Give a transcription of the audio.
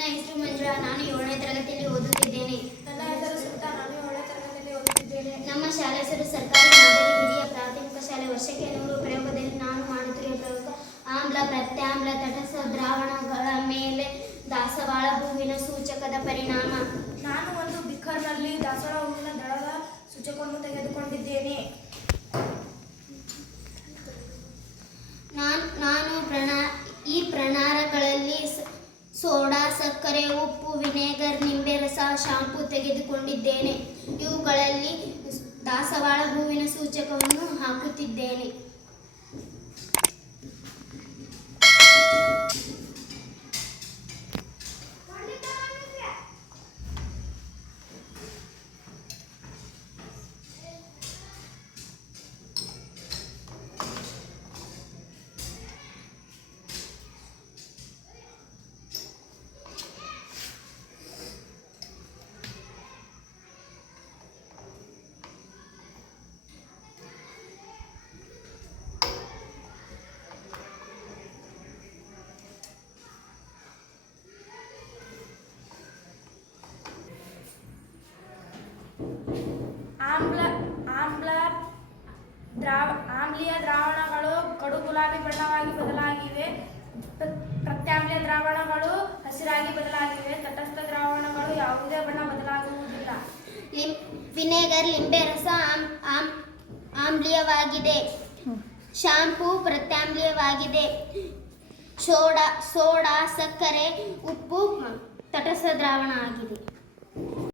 ನನ್ನ ಹೆಸರು ಮಂಜುಳಾ. ನಾನು ಏಳನೇ ತರಗತಿಯಲ್ಲಿ ಓದುತ್ತಿದ್ದೇನೆ. ನನ್ನ ಹೆಸರು ಸುತ್ತ ನಾನು ಏಳನೇ ತರಗತಿಯಲ್ಲಿ ಓದುತ್ತಿದ್ದೇನೆ. ನಮ್ಮ ಶಾಲೆ ಹೆಸರು ಸರ್ಕಾರಿ ಮಾದರಿ ಹಿರಿಯ ಪ್ರಾಥಮಿಕ ಶಾಲೆ. ವರ್ಷಕ್ಕೆ ನೂರು ಪ್ರಯೋಗದಲ್ಲಿ ನಾನು ಮಾಡುತ್ತಿರುವ ಪ್ರಯೋಗ ಆಮ್ಲ ಪ್ರತ್ಯಾಮ್ಲ ತಟಸ ದ್ರಾವಣಗಳ ಮೇಲೆ ದಾಸವಾಳ ಹೂವಿನ ಸೂಚಕದ ಪರಿಣಾಮ. ನಾನು ಒಂದು ಬಿಕ್ಕರ್ನಲ್ಲಿ ದಾಸವಾಳ ಹೂವಿನ ದಳದ ಸೂಚಕವನ್ನು ತೆಗೆದುಕೊಂಡಿದ್ದೇನೆ. ನಾನು ನಾನು ಪ್ರಣ ಈ ಪ್ರಣಾರಗಳಲ್ಲಿ ಸೋಡಾ ಸಕ್ಕರೆ ಉಪ್ಪು ವಿನೆಗರ್ ನಿಂಬೆ ರಸ ಶಾಂಪೂ ತೆಗೆದುಕೊಂಡಿದ್ದೇನೆ. ಇವುಗಳಲ್ಲಿ ದಾಸವಾಳ ಹೂವಿನ ಸೂಚಕವನ್ನು ಹಾಕುತ್ತಿದ್ದೇನೆ. ಆಮ್ಲ ಆಮ್ಲ, ದ್ರಾವ, ಆಮ್ಲೀಯ ದ್ರಾವಣಗಳು ಕಡು ಗುಲಾಬಿ ಬಣ್ಣವಾಗಿ ಬದಲಾಗಿವೆ. ಪ್ರ- ಪ್ರತ್ಯಾಮ್ಲೀಯ ದ್ರಾವಣಗಳು ಹಸಿರಾಗಿ ಬದಲಾಗಿವೆ. ತಟಸ್ಥ ದ್ರಾವಣಗಳು ಯಾವುದೇ ಬಣ್ಣ ಬದಲಾಗುವುದಿಲ್ಲ. ಲಿಂ, ವಿನೆಗರ್, ಲಿಂಬೆ ರಸ ಆಮ್ ಆಮ್, ಆಮ್ಲೀಯವಾಗಿದೆ. ಶಾಂಪೂ ಪ್ರತ್ಯಾಮ್ಲೀಯವಾಗಿದೆ. ಸೋಡಾ ಸೋಡಾ, ಸಕ್ಕರೆ, ಉಪ್ಪು ತಟಸ್ಥ ದ್ರಾವಣ ಆಗಿದೆ.